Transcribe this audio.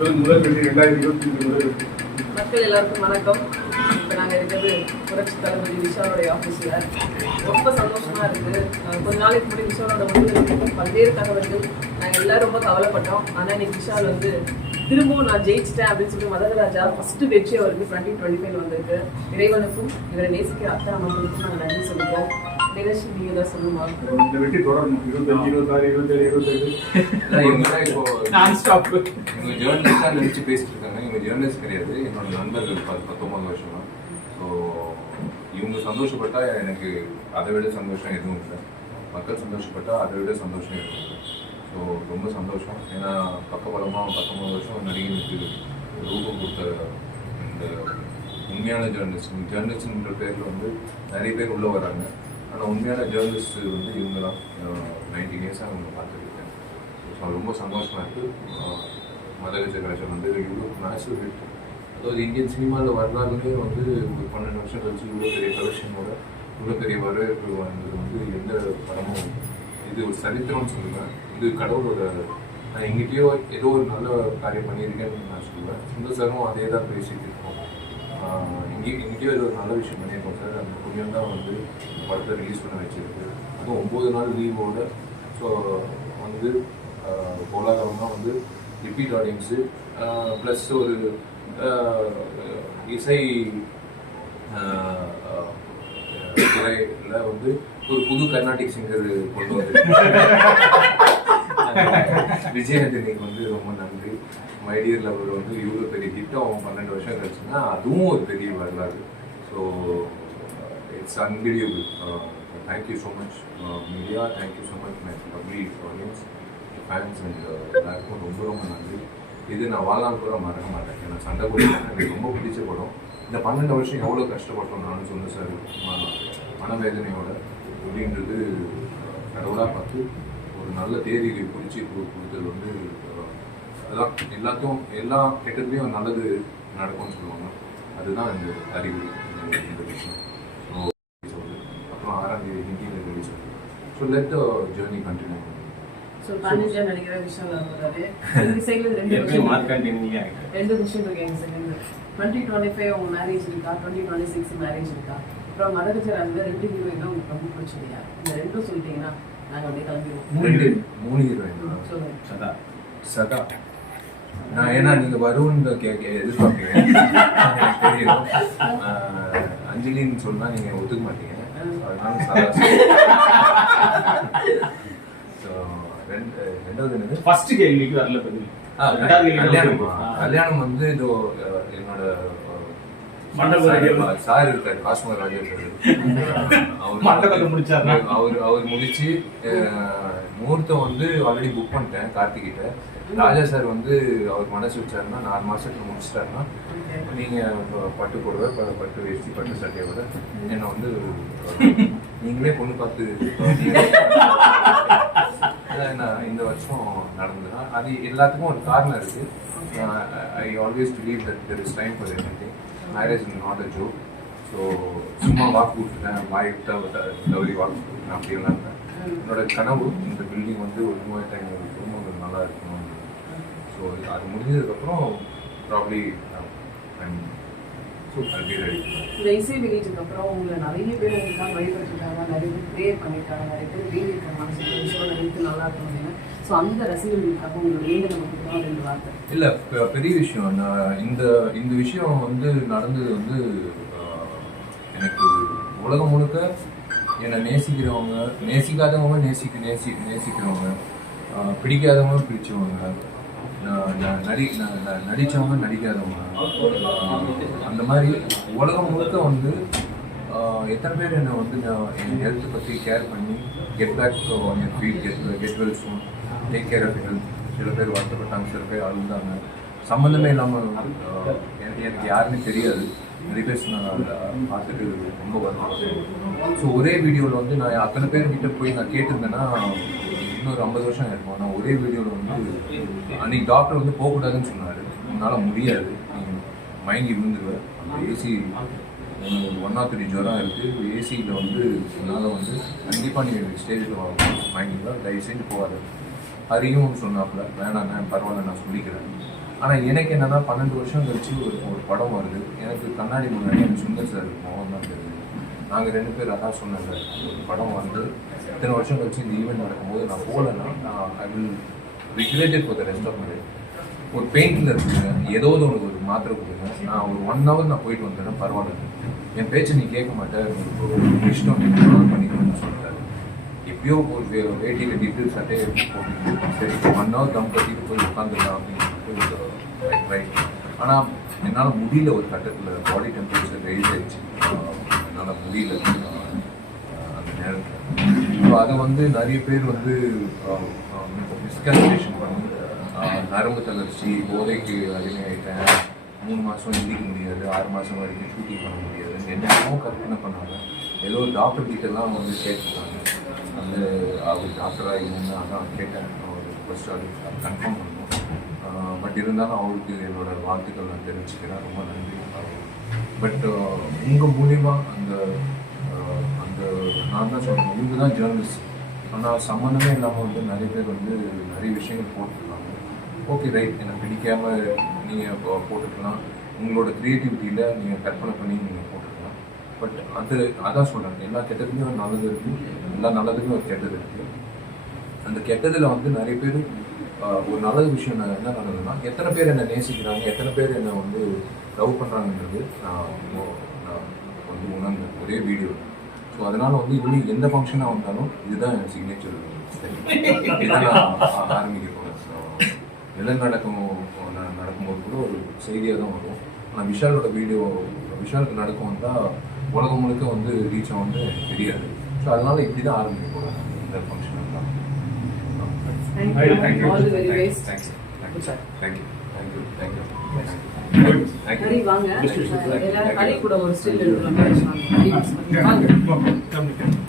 முதல் வெற்றி ரெண்டாயிரத்தி இருபத்தி முதல் வெற்றி மக்கள் எல்லாருக்கும் வணக்கம். இப்போ நாங்கள் இருக்கிறது புரட்சி தளபதி விஷாலோடைய ஆஃபீஸில் ரொம்ப சந்தோஷமா இருக்குது கொஞ்ச நாளைக்கு முன்னாடி விஷாலோட வந்து பல்வேறு தகவல்கள் நாங்கள் எல்லாரும் ரொம்ப கவலைப்பட்டோம். ஆனால் இன்னைக்கு விஷால் வந்து திரும்பவும் நான் ஜெயிச்சிட்டேன் அப்படின்னு சொல்லி மதகராஜா ஃபர்ஸ்ட் வெற்றி அவருக்கு டுவெண்ட்டி டுவெண்ட்டி ஃபைவ் வந்திருக்கு. இறைவனுக்கும் இவரை நேசிக்கிற அத்தா மக்களுக்கும் நாங்கள் நன்றி சொல்லுவோம் நீங்கள் தான் சொல்லுமா இந்த வெற்றி தொடரணும் இருபத்தஞ்சு இருபத்தாறு இருபத்தேழு இவங்கெல்லாம் இப்போ நான் ஸ்டாப் இவங்க ஜேர்னலிஸ்டாக நினச்சி பேசிட்டு இருக்காங்க. இவங்க ஜேர்னலிஸ்ட் கிடையாது. என்னோட நண்பர்கள் பத்து பத்தொம்பது வருஷமா. ஸோ இவங்க சந்தோஷப்பட்டா எனக்கு அதை விட சந்தோஷம் எதுவும் இல்லை. மக்கள் சந்தோஷப்பட்டா அதை விட சந்தோஷம் எதுவும் இல்லை. ஸோ ரொம்ப சந்தோஷம். ஏன்னா பக்கபலமாக பத்தொம்பது வருஷம் நடிகனுக்கு ரூபம் கொடுத்த இந்த உண்மையான ஜேர்னலிஸ்ட் ஜேர்னலிஸ்ட்ன்ற பேரில் வந்து நிறைய பேர் உள்ளே வராங்க. ஆனால் உண்மையான ஜேர்னலிஸ்ட் வந்து இவங்க தான். நைன்டீன் இயர்ஸாக அவங்க பார்த்துருக்கேன் ஸோ ரொம்ப சந்தோஷமாக இருக்குது மதகஜ கணேசன் வந்து இவ்வளோ மேசிவ் ஹிட் அதாவது இந்தியன் சினிமாவில் வரலாறுலேயே வந்து ஒரு பன்னெண்டு வருஷம் கழிச்சு இவ்வளோ பெரிய கலெக்ஷனோட இவ்வளோ பெரிய வரவேற்பு வந்தது வந்து எந்த படமும் இது ஒரு சரித்திரம்னு சொல்லுவேன். இது கடவுளோட நான் எங்கிட்டயோ ஏதோ ஒரு நல்ல காரியம் பண்ணியிருக்கேன்னு நான் சொல்லுவேன். சுந்தர் சாரும் அதே தான் பேசிட்டு இருக்கோம். ஆஹ் இங்கே எங்கிட்டயோ ஏதோ ஒரு நல்ல விஷயம் பண்ணியிருக்கோம் சார். அந்த புண்ணியம் தான் வந்து படத்தை ரிலீஸ் பண்ண வச்சிருக்கு. அதுவும் ஒம்பது நாள் லீவோட ஸோ வந்து கோலாகலமாக வந்து ரிப்பீட் ஆடியன்ஸு ப்ளஸ் ஒரு இசை துறையில் வந்து ஒரு புது கர்நாடிக் சிங்கர் கொண்டு வந்து விஜயநந்தினிக்கு வந்து ரொம்ப நன்றி. மைடியர் லவர் வந்து இவ்வளோ பெரிய ஹிட்டும் பன்னெண்டு வருஷம் கழிச்சுன்னா அதுவும் ஒரு பெரிய வரலாறு. So it's unbelievable thank you so much media thank you so much my public audience fans எல்லாருக்கும் ரொம்ப ரொம்ப நன்றி இது நான் வாழ்நாள் கூட மறக்க மாட்டேன் ஏன்னா சண்டை கூட எனக்கு ரொம்ப பிடிச்ச படம் இந்த பன்னெண்டு வருஷம் எவ்வளோ கஷ்டப்பட்டோம் நான் சொன்னேன் சார் மனவேதனையோட அப்படின்றது கடவுளாக பார்த்து ஒரு நல்ல தேதியை பிடிச்சி கொடுத்தது வந்து அதுதான் அதான் எல்லாத்தையும் எல்லா கெட்டதுலேயும் நல்லது நடக்கும்னு சொல்லுவாங்க அதுதான் இந்த அறிகுறி இந்த- விஷயம் ஸோ அப்புறம் ஆறாம் தேதி ஹிந்தியில் ரிலீஸ் ஆகுது so let journey continue so பதினஞ்சா நடிக்கிற விஷால் வர்றாரு ரெண்டு சைடில் ரெண்டு விஷயம் ரெண்டு விஷயம் இருக்கு. எங்க செகண்ட் டுவெண்ட்டி டுவெண்ட்டி ஃபைவ் உங்க மேரேஜ் இருக்கா? டுவெண்ட்டி டுவெண்ட்டி சிக்ஸ் மேரேஜ் இருக்கா? அப்புறம் மரகச்சர் அந்த ரெண்டு ஹீரோயின் உங்களுக்கு ரொம்ப பிடிச்சதையா இந்த ரெண்டும் சொல்லிட்டீங்கன்னா நாங்கள் அப்படியே கிளம்பிடுவோம். மூணு ஹீரோயின் சொல்லுங்க. சதா. சதா. நான் ஏன்னா நீங்க வரும்னு கேட்க எதிர்பார்ப்பீங்க தெரியும். அஞ்சலின்னு சொன்னா நீங்க ஒத்துக்க மாட்டீங்க. அதனால ரெண்டாவது என்னது ஃபர்ஸ்ட் கேள்விக்கு வரல பதில் கல்யாணம். கல்யாணம் வந்து இதோ என்னோட. சார் இருக்காரு காஷ்மீர் ராஜா அவர்? அவர் அவர் முடிச்சு முகூர்த்தம் வந்து ஆல்ரெடி புக் பண்ணிட்டேன் கார்த்திகிட்ட ராஜா சார் வந்து அவர் மனசு வச்சாருன்னா நாலு மாசத்துல முடிச்சிட்டாருன்னா நீங்க பட்டு புடவை பட்டு வேஷ்டி பட்டு சட்டையோட என்னை வந்து நீங்களே பொண்ணு பார்த்து என்ன நான் இந்த வருஷம் நடந்ததுன்னா அது எல்லாத்துக்கும் ஒரு காரணம் இருக்கு. I always believe that there is time for everything marriage is not a joke so சும்மா வாக்கு கொடுத்துட்டேன். வாய் தவறி வாக்கு கொடுத்துட்டேன். அப்படிலாம் இருந்தேன் என்னோட கனவு இந்த பில்டிங் வந்து ஒரு மூவாயிரத்தி ஐநூறு குடும்பங்கள் நல்லா இருக்கணும் ஸோ அது முடிஞ்சதுக்கப்புறம் ப்ராப்ளி ஐ இந்த இசை வெளியீட்டுக்கு அப்புறம் உங்களை நிறைய பேர் உங்களுக்காக வழிபட்டுருக்காங்க நிறைய பேர் ப்ரேயர் பண்ணியிருக்காங்க நிறைய பேர் வேண்டி இருக்காங்க விஷயம் எனக்கு நல்லா இருக்கும் அப்படின்னு ஸோ அந்த ரசிகர்களுக்காக உங்களோட வேண்டு நமக்கு தான் ரெண்டு வார்த்தை? இல்லை பெரிய விஷயம் நான் இந்த இந்த விஷயம் வந்து நடந்தது வந்து எனக்கு உலகம் முழுக்க என்னை நேசிக்கிறவங்க நேசிக்காதவங்க நேசிக்க நேசி நேசிக்கிறவங்க பிடிக்காதவங்க பிடிச்சவங்க. நடி நான் நான் நடித்தவங்க நடிக்காதவங்க. அந்த மாதிரி உலகம் முழுக்க வந்து எத்தனை பேர் என்னை வந்து நான் என் ஹெல்த் பற்றி கேர் பண்ணி get back on N feet get get well soon take care of health சில பேர் வருத்தப்பட்டாங்க சில பேர் அழுந்தாங்க சம்மந்தமே இல்லாமல் எனக்கு எனக்கு யாருன்னு தெரியாது. நிறைய பேர் பார்த்துட்டு ரொம்ப வருத்தம் ஸோ ஒரே வீடியோவில் வந்து நான் அத்தனை பேர்கிட்ட போய் நான் கேட்டிருந்தேன்னா இன்னொரு ஐம்பது வருஷம் இருக்கும் ஆனால் ஒரே வீடியோவில் வந்து அன்னைக்கு டாக்டர் வந்து போகக்கூடாதுன்னு சொன்னார். உன்னால் முடியாது. மயங்கி விழுந்துருவேன் அந்த ஏசி ஒன் ஆர் த்ரீ ஜுரம் இருக்குது ஏசியில் வந்து என்னால் வந்து கண்டிப்பாக நீ ஸ்டேஜில் மயங்கிடுவேன் தயவு செஞ்சு போகாது. ஹரியும் சொன்னாப்புல. வேணாண்ணே பரவாயில்ல நான் சொல்லிக்கிறேன். ஆனால் எனக்கு என்னன்னா பன்னெண்டு வருஷம் கழிச்சு ஒரு ஒரு படம் வருது. எனக்கு கண்ணாடி முன்னாடி எனக்கு சுந்தர் சார் இருக்கும் தான் தெரியுது நாங்கள் ரெண்டு பேர் அதான் சொன்னாங்க ஒரு படம் வந்து இத்தனை வருஷம் கழிச்சு இந்த ஈவெண்ட் நடக்கும்போது நான் போகலன்னா நான் I will regulated for the rest of my ஒரு பெயிண்டில் இருக்குங்க. ஏதோ உனக்கு ஒரு மாத்திரை கொடுங்க. நான் ஒரு ஒன் ஹவர் நான் போயிட்டு வந்தேன்னா பரவாயில்ல. என் பேச்சை நீ கேட்க மாட்டேன். உங்களுக்கு ஒரு இஷ்டம் பண்ணிக்கணும்னு சொல்லிட்டாரு எப்பயோ ஒரு வேட்டியில் வேட்டி சட்டையை போட்டு சரி ஒன் ஹவர் தம் கட்டிட்டு போய் உட்காந்துடலாம் அப்படின்னு சொல்லிட்டு ரைட் ஆனால் என்னால் முடியல ஒரு கட்டத்தில். பாடி டெம்பரேச்சர் ரைஸ் ஆயிடுச்சு. என்னால் முடியல. அந்த நேரத்தில். ஸோ அதை வந்து நிறைய பேர் வந்து மிஸ்கன்சேஷன் பண்ணி நரம்பு தளர்ச்சி போதைக்கு அடிமையாயிட்டேன். மூணு மாதம் எந்திரிக்க முடியாது ஆறு மாதம் வரைக்கும் ஷூட்டிங் பண்ண முடியாது. என்னென்னமோ கற்பனை பண்ணாங்க. ஏதோ டாக்டர் கிட்டலாம் வந்து கேட்டுருக்காங்க. அந்த அவர் டாக்டராக இருந்தால் அதான் கேட்டேன். அவர் ஃபர்ஸ்ட் அது கன்ஃபார்ம் பண்ணணும் பட் இருந்தாலும் அவருக்கு என்னோடய வாழ்த்துக்கள் நான் தெரிவிச்சுக்கிறேன். ரொம்ப நன்றி. பட் uh, உங்கள் மூலிமா அந்த அந்த நான் தான் சொல்கிறேன் இவங்க தான் ஜேர்னலிஸ்ட் ஆனால் சம்மந்தமே இல்லாமல் வந்து நிறைய பேர் வந்து நிறைய விஷயங்கள் போட்டுருக்காங்க. ஓகே ரைட் எனக்கு பிடிக்காமல் நீங்கள் போட்டுக்கலாம். உங்களோட க்ரியேட்டிவிட்டியில் நீங்கள் கற்பனை பண்ணி நீங்கள் போட்டுக்கலாம். பட் அது அதான் சொல்கிறேன் எல்லா கெட்டதுக்கும் ஒரு நல்லது இருக்குது எல்லா நல்லதுக்கும் ஒரு கெட்டது இருக்குது அந்த கெட்டதில் வந்து நிறைய பேர் ஒரு நல்ல விஷயம் நான் என்ன நடந்ததுன்னா எத்தனை பேர் என்னை நேசிக்கிறாங்க எத்தனை பேர் என்னை வந்து லவ் பண்ணுறாங்கன்றது நான் நான் வந்து உணர்ந்த ஒரே வீடியோ ஸோ அதனால் வந்து இன்னும் எந்த ஃபங்க்ஷனாக வந்தாலும் இதுதான் என் சிக்னேச்சர் இதுதான் நான் ஆரம்பிக்க போகிறேன் ஸோ நடக்கும் நடக்கும்போது கூட ஒரு செய்தியாக தான் வரும். ஆனால் விஷாலோட வீடியோ விஷாலுக்கு நடக்கும் வந்தால் உலகம் முழுக்க வந்து ரீச் ஆகும் வந்து தெரியாது. ஸோ அதனால் இப்படி தான் ஆரம்பிக்க போகிறேன் இந்த function Thank Thank you. All the very best. Thank you. Thank you. Thank you. Thank Hari you. வாங்க yes, yes. எல்லாரும் ஹரி கூட ஒரு ஸ்டில் எடுக்கலாம் வாங்க.